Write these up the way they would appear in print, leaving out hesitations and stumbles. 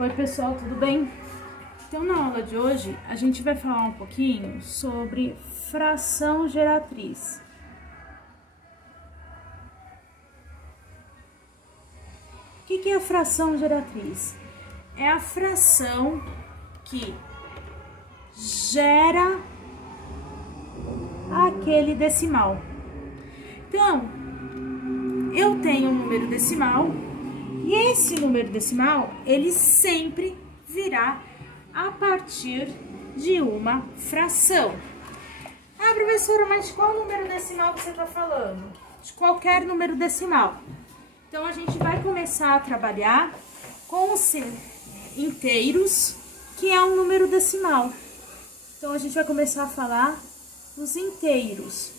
Oi pessoal, tudo bem? Então na aula de hoje a gente vai falar um pouquinho sobre fração geratriz. O que é a fração geratriz? É a fração que gera aquele decimal. Então, eu tenho um número decimal e esse número decimal, ele sempre virá a partir de uma fração. Ah, professora, mas de qual número decimal você está falando? De qualquer número decimal. Então, a gente vai começar a trabalhar com os inteiros, que é um número decimal. Então, a gente vai começar a falar dos inteiros,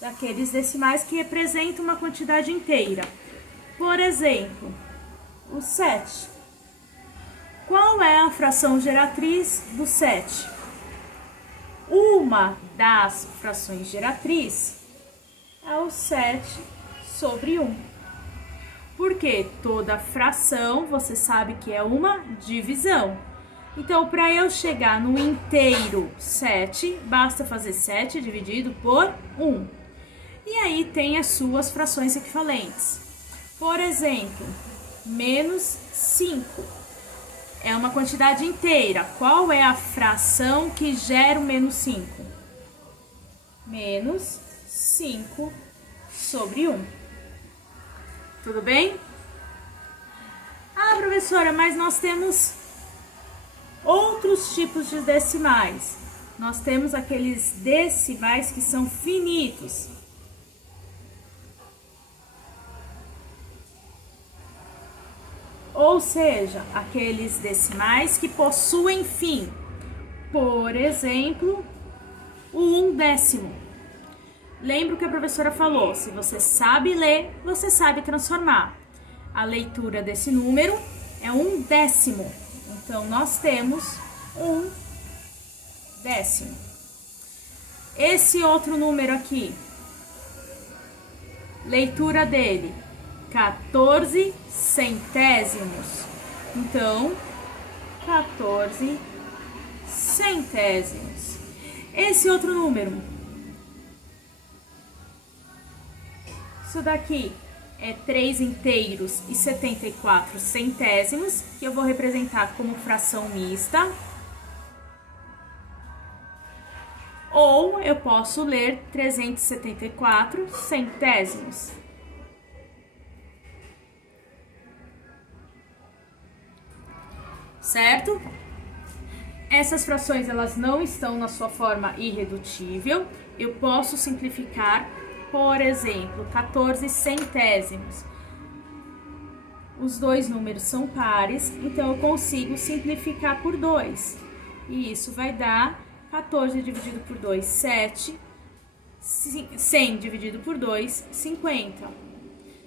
daqueles decimais que representam uma quantidade inteira. Por exemplo, o 7. Qual é a fração geratriz do 7? Uma das frações geratriz é o 7 sobre 1. Porque toda fração, você sabe que é uma divisão. Então, para eu chegar no inteiro 7, basta fazer 7 dividido por 1. E aí tem as suas frações equivalentes. Por exemplo, menos 5. É uma quantidade inteira. Qual é a fração que gera o menos 5? Menos 5 sobre 1. Tudo bem? Ah, professora, mas nós temos outros tipos de decimais. Nós temos aqueles decimais que são finitos. Ou seja, aqueles decimais que possuem fim. Por exemplo, o 1/10. Lembra o que a professora falou? Se você sabe ler, você sabe transformar. A leitura desse número é 1/10. Então, nós temos 1/10. Esse outro número aqui, leitura dele, 14 centésimos. Então, 14 centésimos. Esse outro número, isso daqui é 3 inteiros e 74 centésimos, que eu vou representar como fração mista. Ou eu posso ler 374 centésimos. Certo? Essas frações, elas não estão na sua forma irredutível. Eu posso simplificar, por exemplo, 14 centésimos. Os dois números são pares, então eu consigo simplificar por 2. E isso vai dar 14 dividido por 2, 7. 100 dividido por 2, 50.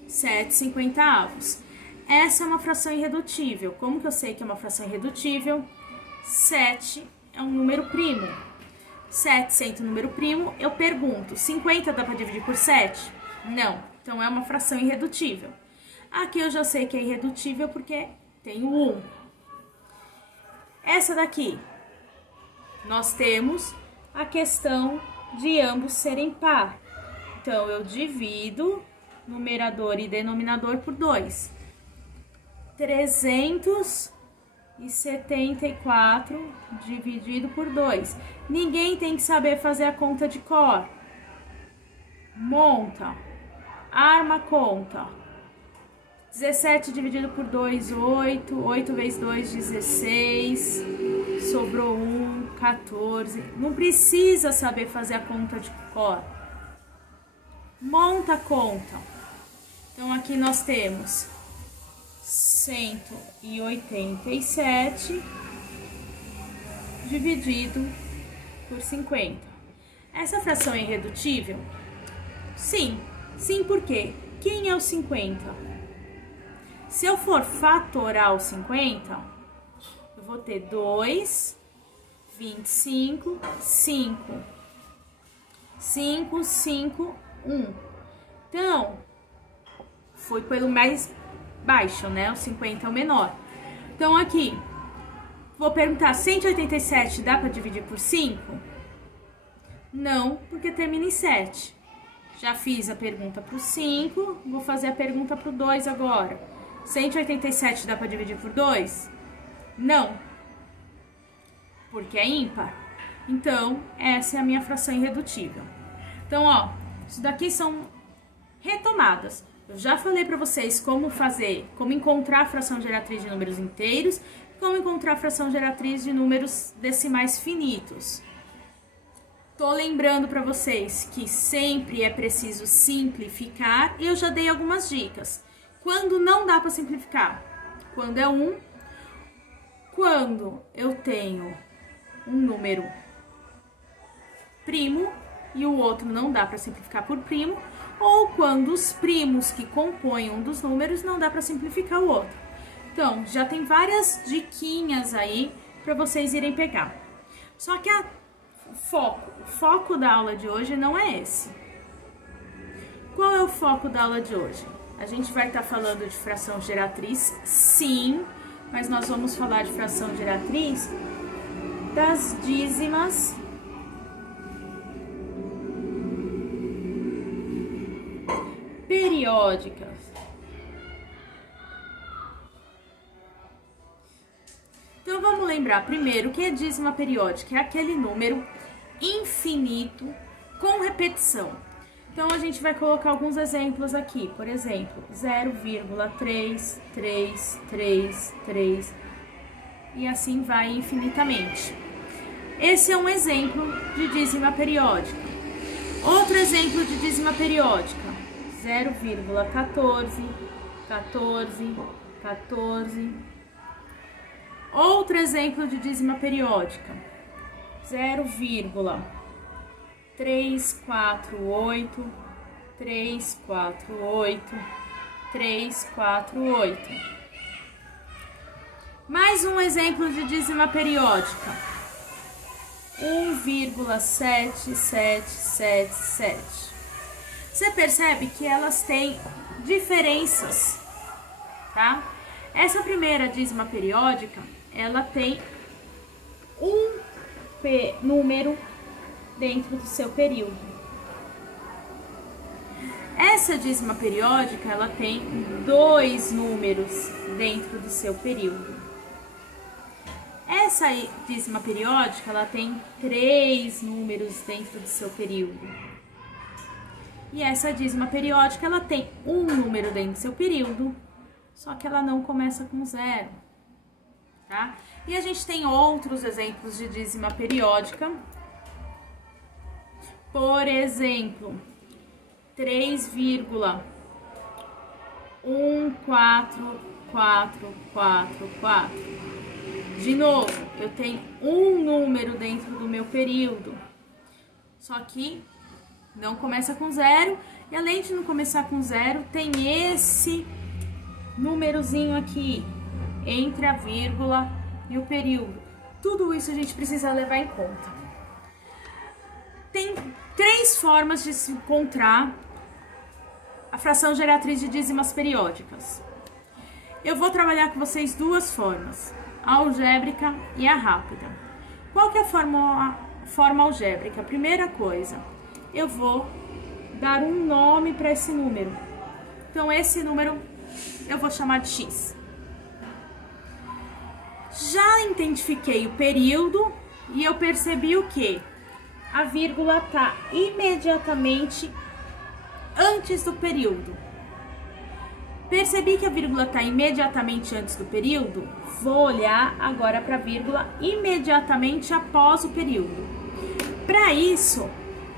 7 cinquentavos. Essa é uma fração irredutível. Como que eu sei que é uma fração irredutível? 7 é um número primo. 7 sendo um número primo, eu pergunto, 50 dá para dividir por 7? Não, então é uma fração irredutível. Aqui eu já sei que é irredutível porque tem o 1. Essa daqui, nós temos a questão de ambos serem par. Então, eu divido numerador e denominador por 2. 374 dividido por 2. Ninguém tem que saber fazer a conta de cor. Monta. Arma conta. 17 dividido por 2, 8. 8 vezes 2, 16. Sobrou 1, 14. Não precisa saber fazer a conta de cor. Monta a conta. Então, aqui nós temos 187 dividido por 50. Essa fração é irredutível? Sim. Sim, por quê? Quem é o 50? Se eu for fatorar o 50, eu vou ter 2, 25, 5. 5, 5, 1. Então, foi pelo mais baixo, né? O 50 é o menor. Então, aqui, Vou perguntar, 187 dá para dividir por 5? Não, porque termina em 7. Já fiz a pergunta para o 5, vou fazer a pergunta para o 2 agora. 187 dá para dividir por 2? Não, porque é ímpar. Então, essa é a minha fração irredutível. Então, ó, isso daqui são retomadas. Eu já falei para vocês como encontrar a fração geratriz de números inteiros, como encontrar a fração geratriz de números decimais finitos. Tô lembrando para vocês que sempre é preciso simplificar e eu já dei algumas dicas. Quando não dá para simplificar? Quando é 1, quando eu tenho um número primo e o outro não dá para simplificar por primo, ou quando os primos que compõem um dos números não dá para simplificar o outro. Então, já tem várias diquinhas aí para vocês irem pegar. Só que o foco da aula de hoje não é esse. Qual é o foco da aula de hoje? A gente vai estar falando de fração geratriz, sim, mas nós vamos falar de fração geratriz das dízimas periódicas. Então vamos lembrar primeiro que a dízima periódica é aquele número infinito com repetição. Então a gente vai colocar alguns exemplos aqui, por exemplo, 0,3333 e assim vai infinitamente. Esse é um exemplo de dízima periódica. Outro exemplo de dízima periódica, 0,14. Outro exemplo de dízima periódica, 0,348. Mais um exemplo de dízima periódica, 1,7777. Você percebe que elas têm diferenças, tá? Essa primeira dízima periódica, ela tem um número dentro do seu período. Essa dízima periódica, ela tem 2 números dentro do seu período. Essa dízima periódica, ela tem 3 números dentro do seu período. E essa dízima periódica, ela tem um número dentro do seu período, só que ela não começa com 0, tá? E a gente tem outros exemplos de dízima periódica. Por exemplo, 3,14444. De novo, eu tenho um número dentro do meu período, só que não começa com 0, e além de não começar com 0, tem esse númerozinho aqui, entre a vírgula e o período. Tudo isso a gente precisa levar em conta. Tem 3 formas de se encontrar a fração geratriz de dízimas periódicas. Eu vou trabalhar com vocês 2 formas, a algébrica e a rápida. Qual que é a forma algébrica? Primeira coisa, eu vou dar um nome para esse número. Então, esse número eu vou chamar de x. Já identifiquei o período e eu percebi o quê? A vírgula está imediatamente antes do período. Percebi que a vírgula está imediatamente antes do período? Vou olhar agora para a vírgula imediatamente após o período. Para isso,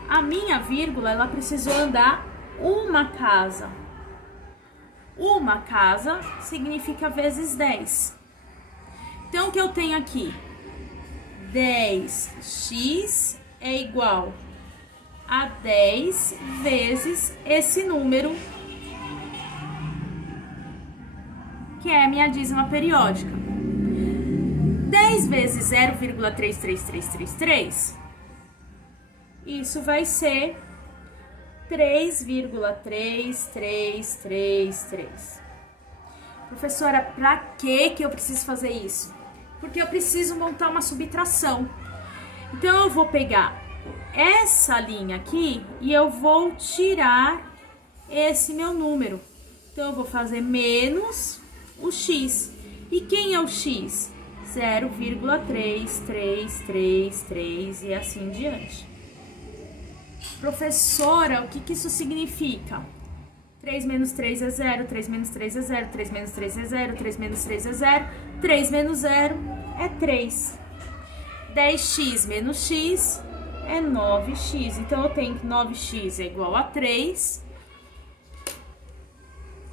a minha vírgula ela precisou andar uma casa. Uma casa significa vezes 10. Então, o que eu tenho aqui? 10x é igual a 10 vezes esse número, que é a minha dízima periódica. 10 vezes 0,33333, isso vai ser 3,3333. Professora, para que eu preciso fazer isso? porque eu preciso montar uma subtração. Então, eu vou pegar essa linha aqui e eu vou tirar esse meu número. Então, eu vou fazer menos o x. E quem é o x? 0,3333 e assim em diante. Professora, o que isso significa? 3 menos 3 é 0, 3 menos 3 é 0, 3 menos 3 é 0, 3 menos 3 é 0, 3 menos 0 é 3. 10x menos x é 9x. Então, eu tenho que 9x é igual a 3.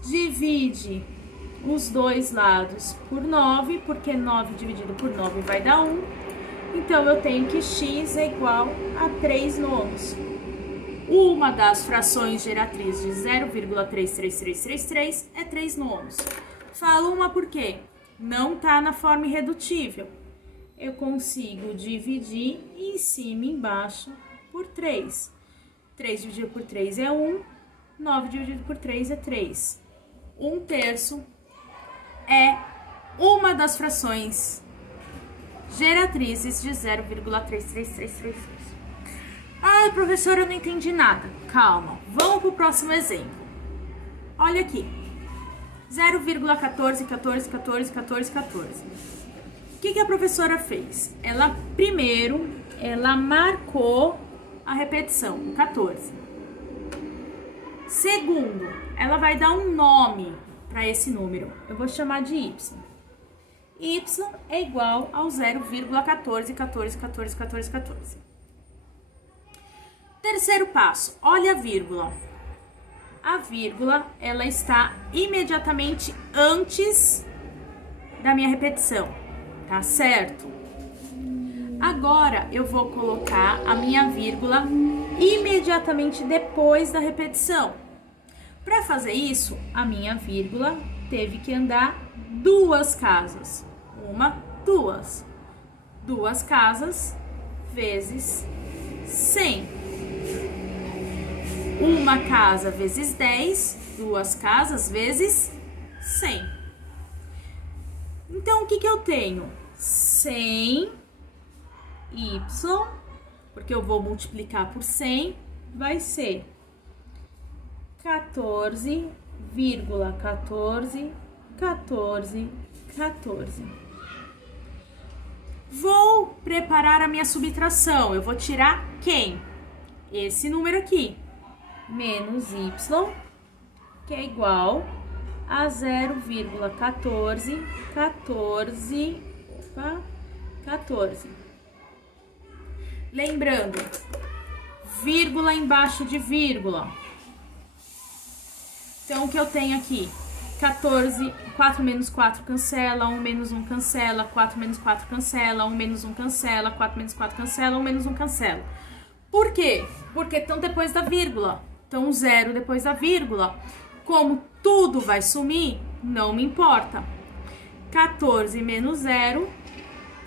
Divide os dois lados por 9, porque 9 dividido por 9 vai dar 1. Então, eu tenho que x é igual a 3 nonos. Uma das frações geratrizes de 0,33333 é 3 nonos. Falo uma porque não está na forma irredutível. Eu consigo dividir em cima e embaixo por 3. 3 dividido por 3 é 1, 9 dividido por 3 é 3. 1/3 é uma das frações geratrizes de 0,33333. Ai, professora, eu não entendi nada. Calma, vamos para o próximo exemplo. Olha aqui. 0,14141414. O que a professora fez? Primeiro, ela marcou a repetição, 14. Segundo, ela vai dar um nome para esse número. Eu vou chamar de y. Y é igual ao 0,14141414. Terceiro passo, olha a vírgula. A vírgula, ela está imediatamente antes da minha repetição, tá certo? Agora, eu vou colocar a minha vírgula imediatamente depois da repetição. Para fazer isso, a minha vírgula teve que andar 2 casas. 2. 2 casas vezes 100. 1 casa vezes 10, 2 casas vezes 100. Então, o que eu tenho? 100y, porque eu vou multiplicar por 100, vai ser 14,1414. Vou preparar a minha subtração. Eu vou tirar quem? Esse número aqui. Menos y, que é igual a 0,1414. Lembrando, vírgula embaixo de vírgula. Então, o que eu tenho aqui? 14, 4 menos 4 cancela, 1 menos 1 cancela, 4 menos 4 cancela, 1 menos 1 cancela, 4 menos 4 cancela, 1 menos 1 cancela. Por quê? Porque estão depois da vírgula. Então, 0 depois da vírgula. Como tudo vai sumir, não me importa. 14 menos 0,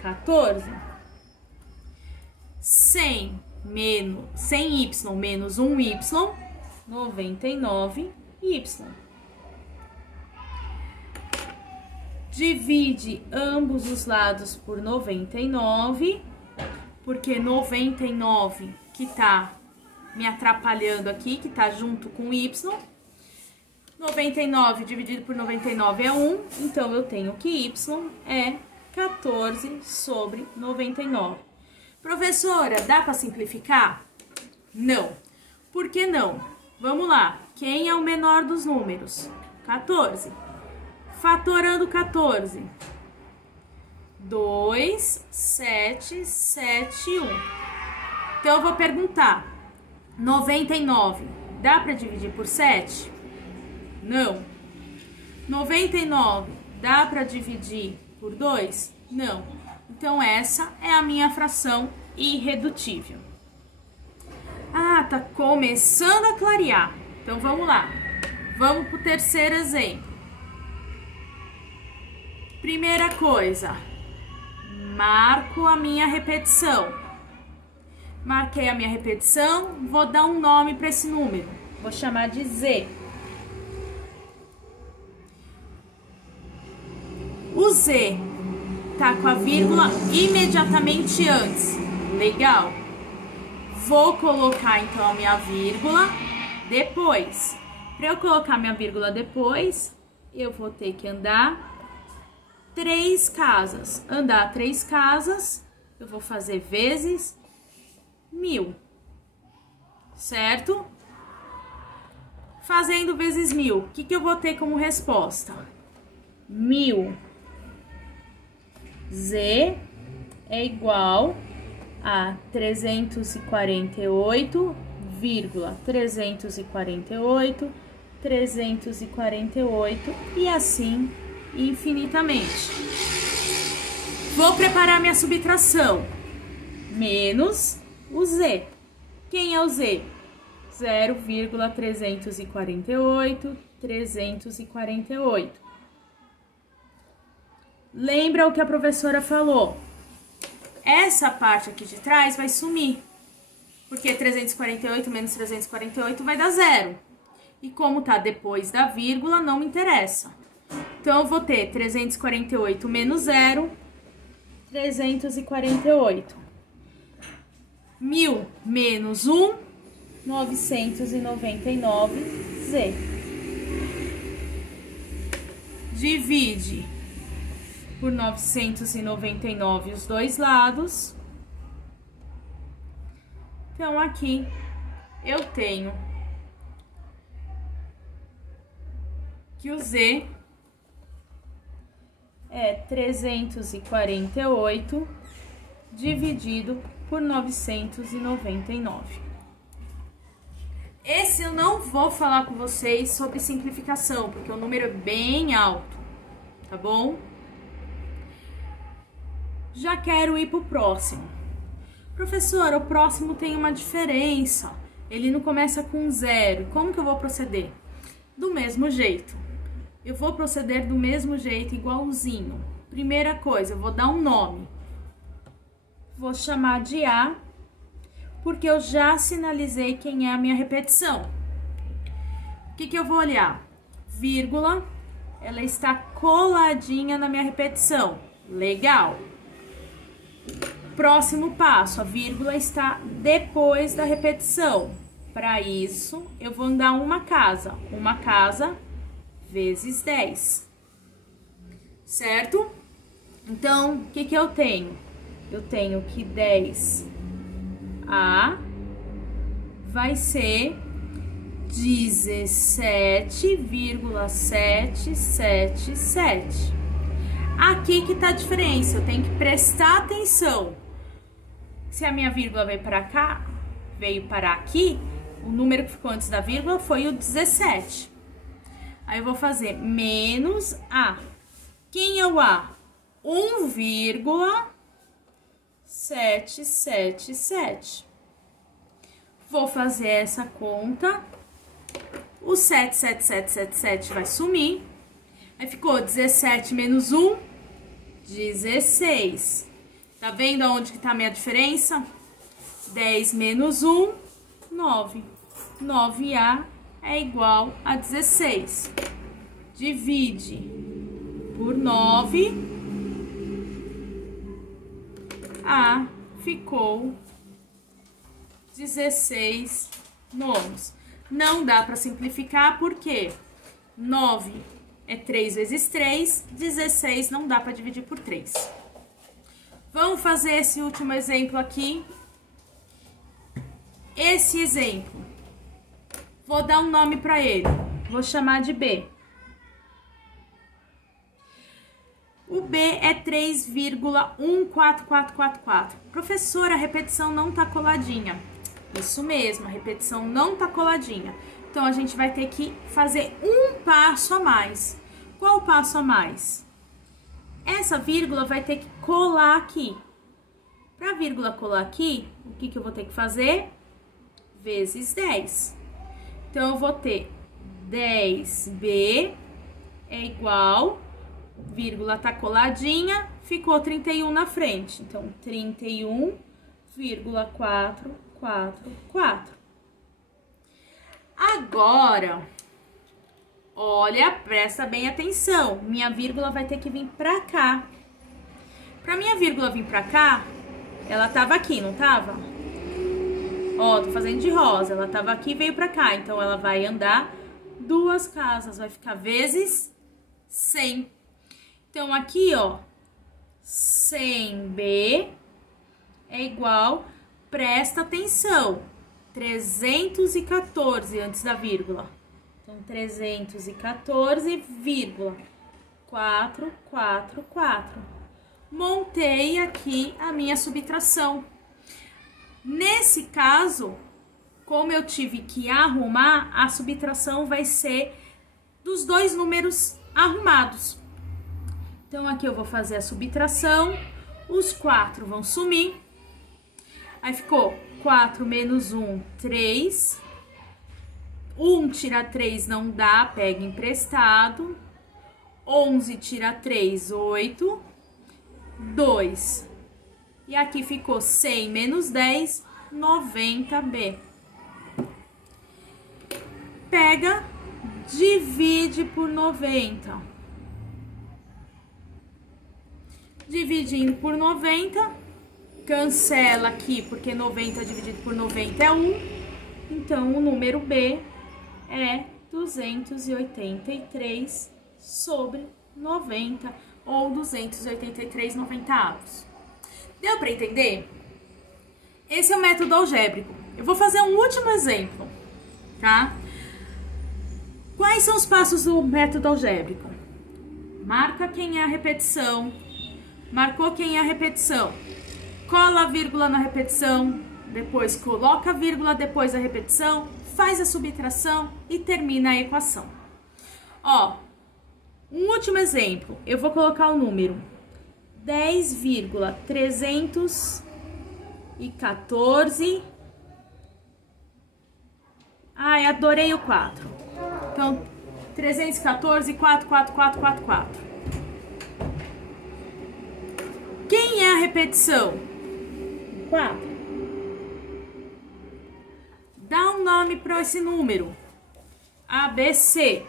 14. 100y menos 1y, 99y. Divide ambos os lados por 99, porque 99 que tá me atrapalhando aqui, que tá junto com y. 99 dividido por 99 é 1, então eu tenho que y é 14 sobre 99. Professora, dá para simplificar? Não. Por que não? Vamos lá. Quem é o menor dos números? 14. Fatorando 14. 2, 7, 7, 1. Então, eu vou perguntar. 99, dá para dividir por 7? Não. 99, dá para dividir por 2? Não. Então, essa é a minha fração irredutível. Ah, tá começando a clarear. Então, vamos lá. Vamos para o terceiro exemplo. Primeira coisa, marco a minha repetição. Marquei a minha repetição, vou dar um nome para esse número. Vou chamar de Z. O Z tá com a vírgula imediatamente antes. Legal. Vou colocar, então, a minha vírgula depois. Para eu colocar minha vírgula depois, eu vou ter que andar 3 casas. Andar 3 casas, eu vou fazer vezes 1000, certo? Fazendo vezes 1000, o que eu vou ter como resposta? 1000 Z é igual a 348,348 e assim infinitamente. Vou preparar minha subtração. Menos o Z. Quem é o Z? 0,348. Lembra o que a professora falou? Essa parte aqui de trás vai sumir. Porque 348 menos 348 vai dar 0. E como tá depois da vírgula, não me interessa. Então, eu vou ter 348 menos 0, 348. 1000 menos 1, 999Z. Divide por 999 os dois lados. Então, aqui eu tenho que o Z é 348 dividido por 999. Esse eu não vou falar com vocês sobre simplificação, porque o número é bem alto, tá bom? Já quero ir pro próximo. Professora, o próximo tem uma diferença. Ele não começa com 0. Como que eu vou proceder? Do mesmo jeito. Eu vou proceder do mesmo jeito, igualzinho. Primeira coisa, eu vou dar um nome. Vou chamar de A, porque eu já sinalizei quem é a minha repetição. O que eu vou olhar? Vírgula, ela está coladinha na minha repetição. Legal. Próximo passo, a vírgula está depois da repetição. Para isso, eu vou andar uma casa. Uma casa vezes 10. Certo? Então, o que eu tenho? Eu tenho que 10A vai ser 17,777. Aqui que tá a diferença, eu tenho que prestar atenção. Se a minha vírgula veio para cá, veio para aqui, o número que ficou antes da vírgula foi o 17. Aí eu vou fazer menos A. Quem é o A? 1,777. Vou fazer essa conta. O 77777 vai sumir. Aí ficou 17 menos 1, 16. Tá vendo aonde que tá a minha diferença? 10 menos 1, 9. 9A é igual a 16. Divide por 9. A ficou 16 nonos. Não dá para simplificar porque 9 é 3 vezes 3, 16 não dá para dividir por 3. Vamos fazer esse último exemplo aqui. Esse exemplo, vou dar um nome para ele. Vou chamar de B. O B é 3,14444. Professora, a repetição não tá coladinha. Isso mesmo, a repetição não tá coladinha. Então, a gente vai ter que fazer um passo a mais. Qual o passo a mais? Essa vírgula vai ter que colar aqui. Para a vírgula colar aqui, o que eu vou ter que fazer? Vezes 10. Então, eu vou ter 10B é igual, vírgula tá coladinha, ficou 31 na frente. Então, 31,444. Agora, olha, presta bem atenção. Minha vírgula vai ter que vir pra cá. Pra minha vírgula vir pra cá, ela tava aqui, não tava? Ó, tô fazendo de rosa. Ela tava aqui e veio pra cá. Então, ela vai andar 2 casas. Vai ficar vezes 100. Então, aqui, ó, 100B é igual, presta atenção, 314 antes da vírgula. Então, 314,444. Montei aqui a minha subtração. Nesse caso, como eu tive que arrumar, a subtração vai ser dos 2 números arrumados. Então, aqui eu vou fazer a subtração, os 4 vão sumir. Aí ficou 4 menos 1, 3. 1 tira 3 não dá, pega emprestado. 11 tira 3, 8. 2. E aqui ficou 100 menos 10, 90B. Pega, divide por 90. Dividindo por 90, cancela aqui, porque 90 dividido por 90 é 1. Então, o número B é 283 sobre 90, ou 283 noventavos. Deu para entender? Esse é o método algébrico. Eu vou fazer um último exemplo, tá? Quais são os passos do método algébrico? Marca quem é a repetição. Marcou quem é a repetição. Cola a vírgula na repetição. Depois coloca a vírgula depois da repetição. Faz a subtração e termina a equação. Ó, um último exemplo. Eu vou colocar o número 10,314. Ai, adorei o 4. Então, 314, 44444. Quem é a repetição? 4. Dá um nome para esse número. ABC.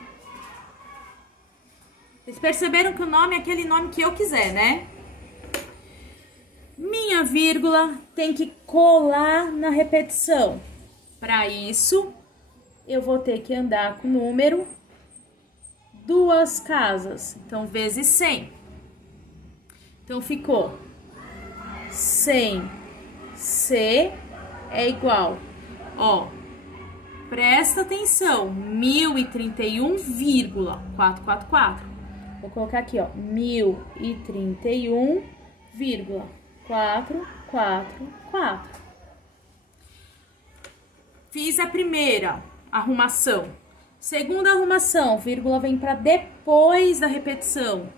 Vocês perceberam que o nome é aquele nome que eu quiser, né? Minha vírgula tem que colar na repetição. Para isso, eu vou ter que andar com o número 2 casas. Então, vezes 100. Então, ficou 100C é igual, ó, presta atenção, 1031,444. Vou colocar aqui, ó, 1031,444. Fiz a primeira arrumação. Segunda arrumação, vírgula vem para depois da repetição.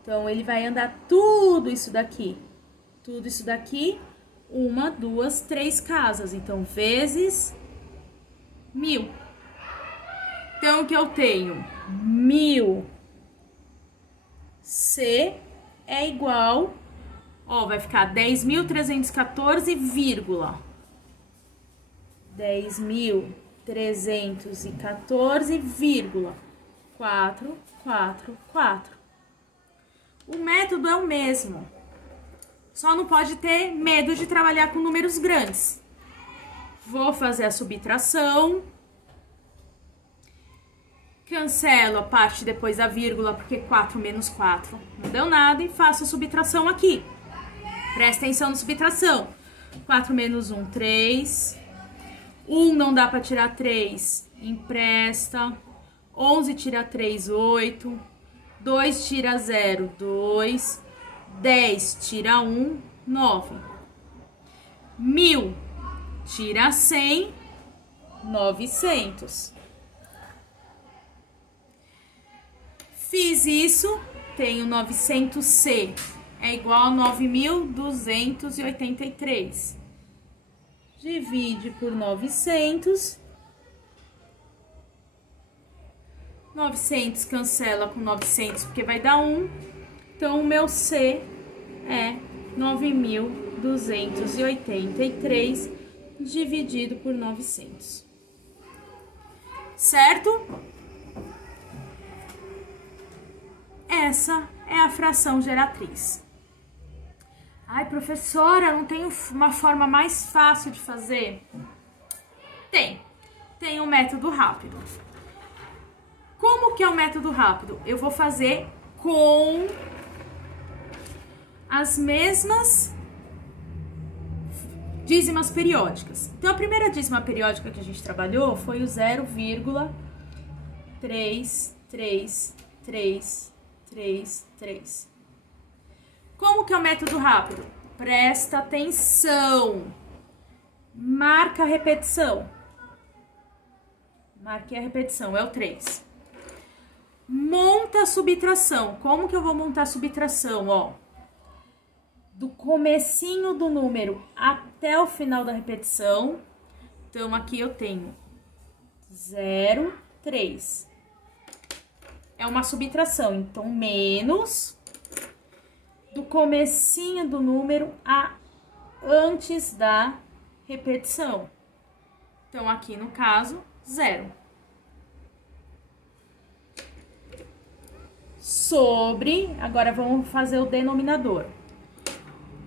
Então, ele vai andar tudo isso daqui. Tudo isso daqui, 1, 2, 3 casas. Então, vezes 1000. Então, o que eu tenho? 1000C é igual, ó, vai ficar 10.314, 10.314,444. O método é o mesmo. Só não pode ter medo de trabalhar com números grandes. Vou fazer a subtração. Cancelo a parte depois da vírgula, porque 4 menos 4 não deu nada. E faço a subtração aqui. Presta atenção na subtração. 4 menos 1, 3. 1 não dá para tirar 3, empresta. 11 tira 3, 8. 2 tira 0, 2. 10 tira 1, 9. 1000 tira 100, 900. Fiz isso, tenho 900C é igual a 9.283. Divide por 900. 900 cancela com 900 porque vai dar 1. Então, o meu C é 9.283 dividido por 900. Certo? Essa é a fração geratriz. Ai, professora, não tem uma forma mais fácil de fazer? Tem um método rápido. Como que é o método rápido? Eu vou fazer com as mesmas dízimas periódicas. Então, a primeira dízima periódica que a gente trabalhou foi o 0,33333. Como que é o método rápido? Presta atenção. Marca a repetição. Marquei a repetição, é o 3. Monta a subtração. Como que eu vou montar a subtração? Ó, do comecinho do número até o final da repetição. Então, aqui eu tenho 0,3. É uma subtração, então, menos do comecinho do número a antes da repetição. Então, aqui no caso, 0. Sobre, agora vamos fazer o denominador.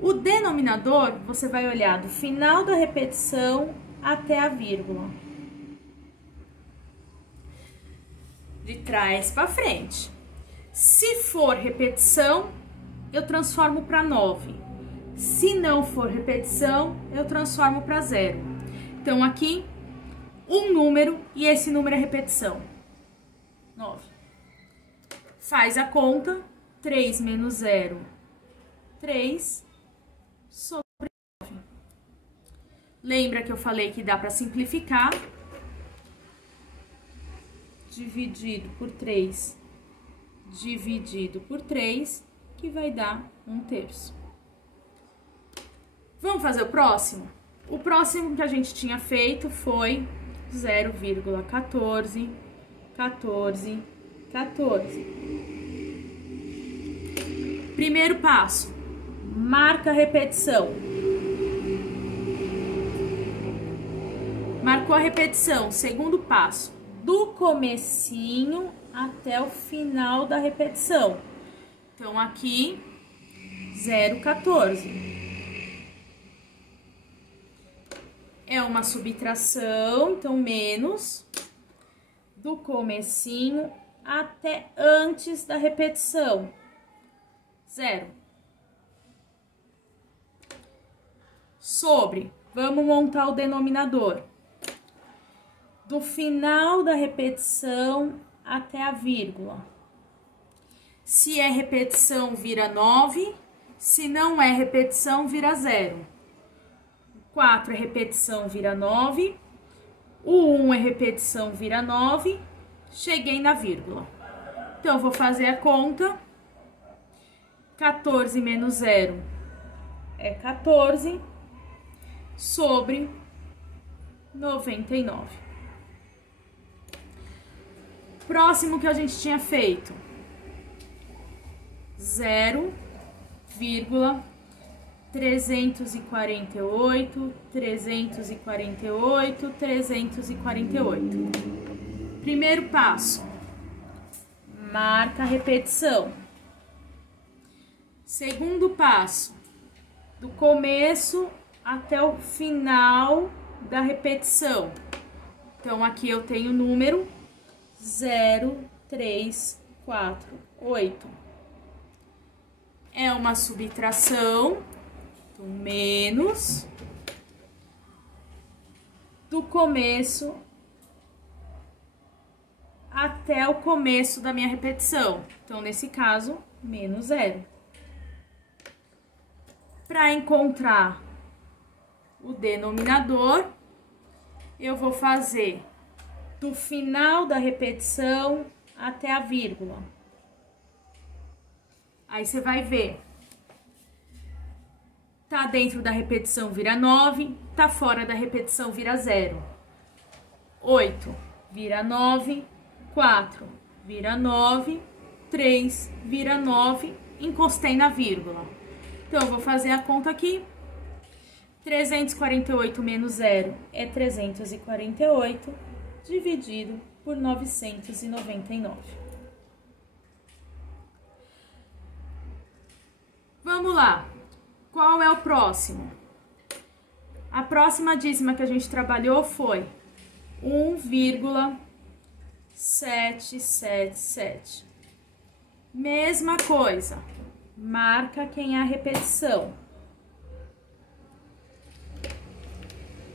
O denominador, você vai olhar do final da repetição até a vírgula. De trás para frente. Se for repetição, eu transformo para 9. Se não for repetição, eu transformo para 0. Então, aqui, um número e esse número é repetição. 9. Faz a conta. 3 menos 0, 3 sobre 9. Lembra que eu falei que dá para simplificar? Dividido por 3, dividido por 3, que vai dar 1/3. Vamos fazer o próximo? O próximo que a gente tinha feito foi 0,14, 14, 14. Primeiro passo, marca a repetição. Marcou a repetição, segundo passo, do comecinho até o final da repetição. Então, aqui, 0,14. É uma subtração, então, menos do comecinho até antes da repetição. 0. Sobre, vamos montar o denominador. Do final da repetição até a vírgula. Se é repetição, vira 9. Se não é repetição, vira 0. 4 é repetição, vira 9. O 1 é repetição, vira 9. Cheguei na vírgula. Então, eu vou fazer a conta. 14 menos 0 é 14 sobre 99. Próximo que a gente tinha feito. 0,348, 348, 348. Primeiro passo, marca a repetição. Segundo passo, do começo até o final da repetição. Então, aqui eu tenho o número 0348. É uma subtração, então, menos do começo até o começo da minha repetição. Então, nesse caso, menos 0. Para encontrar o denominador, eu vou fazer do final da repetição até a vírgula. Aí você vai ver. Tá dentro da repetição, vira 9. Tá fora da repetição, vira 0. 8 vira 9. 4 vira 9. 3 vira 9. Encostei na vírgula. Então, eu vou fazer a conta aqui. 348 menos 0 é 348, dividido por 999. Vamos lá. Qual é o próximo? A próxima dízima que a gente trabalhou foi 1,777. Mesma coisa, marca quem é a repetição.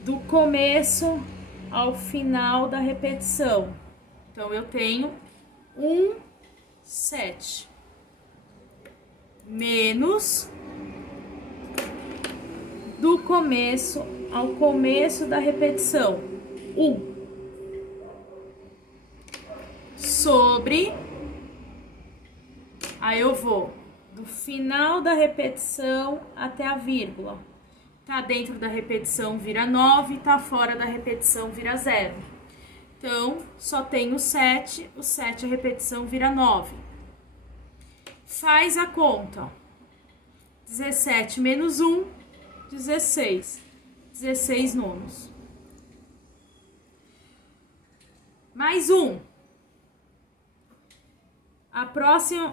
Do começo ao final da repetição. Então, eu tenho 7 menos do começo ao começo da repetição, sobre, aí eu vou do final da repetição até a vírgula. Tá dentro da repetição vira 9, tá fora da repetição vira 0. Então, só tem o 7 a repetição vira 9. Faz a conta. 17 menos 1, 16. 16 nonos. Mais um.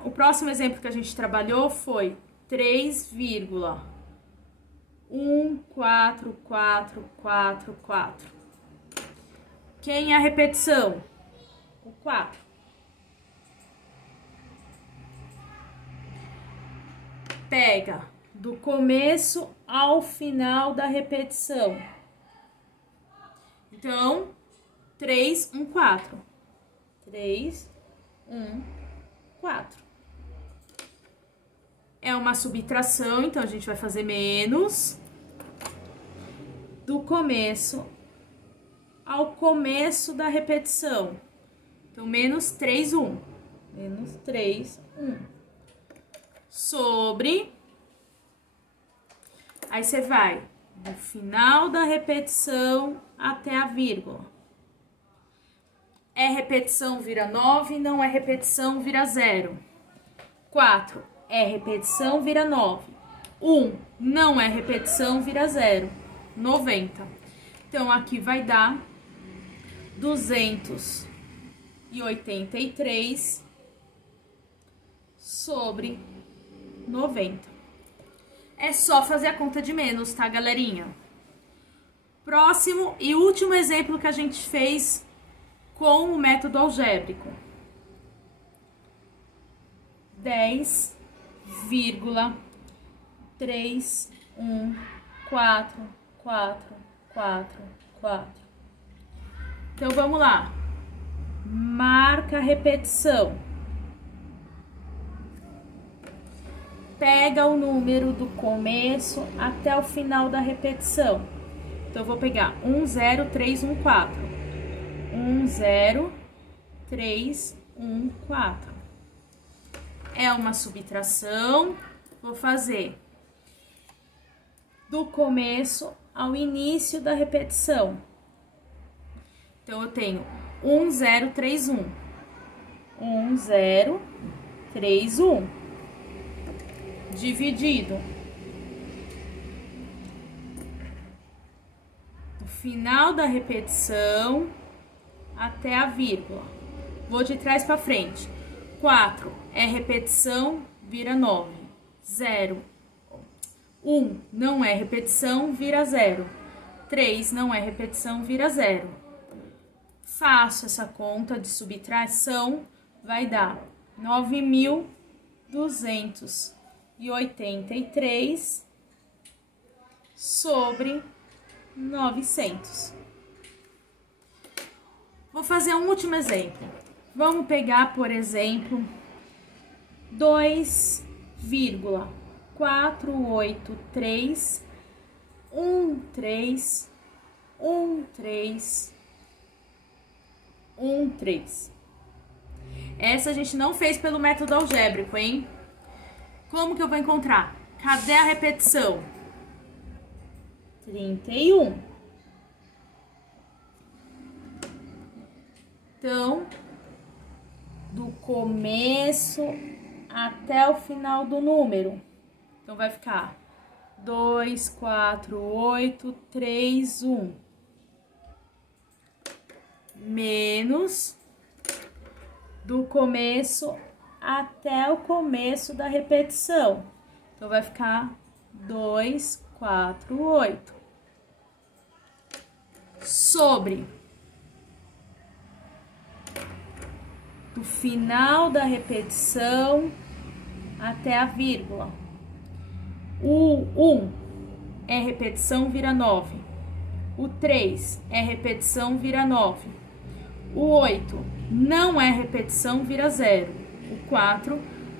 O próximo exemplo que a gente trabalhou foi 3,14444. Quem é a repetição? O 4. Pega do começo ao final da repetição. Então, 3, 1, 4. 3, 1, 4. É uma subtração, então a gente vai fazer menos do começo ao começo da repetição. Então, menos 3, 1. Menos 3, 1. Sobre. Aí, você vai do final da repetição até a vírgula. É repetição, vira 9. Não é repetição, vira 0. 4. É repetição, vira 9. 1. Não é repetição, vira 0. 90. Então, aqui vai dar 283 sobre 90. É só fazer a conta de menos, tá, galerinha? Próximo e último exemplo que a gente fez com o método algébrico. 10,31444. Então, vamos lá. Marca a repetição. Pega o número do começo até o final da repetição. Então, eu vou pegar 10314. 10314. É uma subtração. Vou fazer do começo ao início da repetição. Então, eu tenho 1031. 1031. Dividido do final da repetição até a vírgula. Vou de trás para frente. 4 é repetição, vira 9. 0. 1 não é repetição, vira 0. 3 não é repetição, vira 0. Faço essa conta de subtração, vai dar 9.283 sobre 900. Vou fazer um último exemplo. Vamos pegar, por exemplo, 2,483 13. Essa a gente não fez pelo método algébrico, hein? Como que eu vou encontrar? Cadê a repetição? 31. Então, do começo até o final do número. Então, vai ficar 24831 menos do começo até o começo da repetição. Então, vai ficar 248. Sobre do final da repetição até a vírgula. O 1 é repetição, vira 9. O 3 é repetição, vira 9. O 8 não é repetição, vira 0. O 4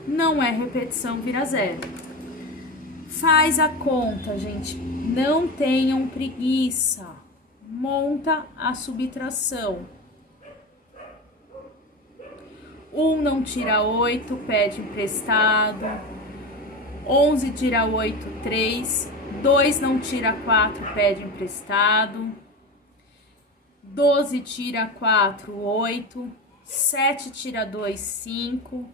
não é repetição, vira 0. Faz a conta, gente. Não tenham preguiça. Monta a subtração. 1 não tira 8, pede emprestado. 11 tira 8, 3. 2 não tira 4, pede emprestado. 12 tira 4, 8. 7 tira 2, 5.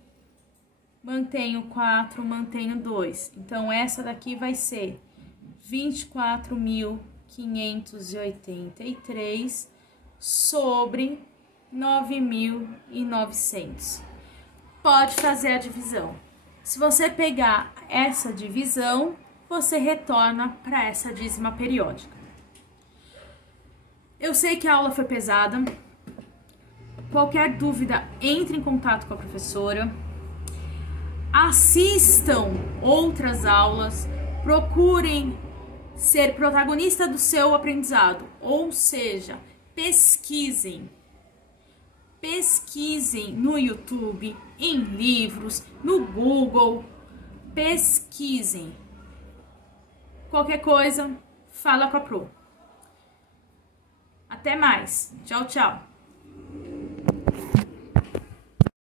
Mantenho 4, mantenho 2. Então, essa daqui vai ser 24.583 sobre 9.900. Pode fazer a divisão. Se você pegar essa divisão, você retorna para essa dízima periódica. Eu sei que a aula foi pesada. Qualquer dúvida, entre em contato com a professora. Assistam outras aulas. Procurem ser protagonista do seu aprendizado. Ou seja, pesquisem. Pesquisem no YouTube, em livros, no Google. Pesquisem. Qualquer coisa, fala com a Pro. Até mais. Tchau, tchau.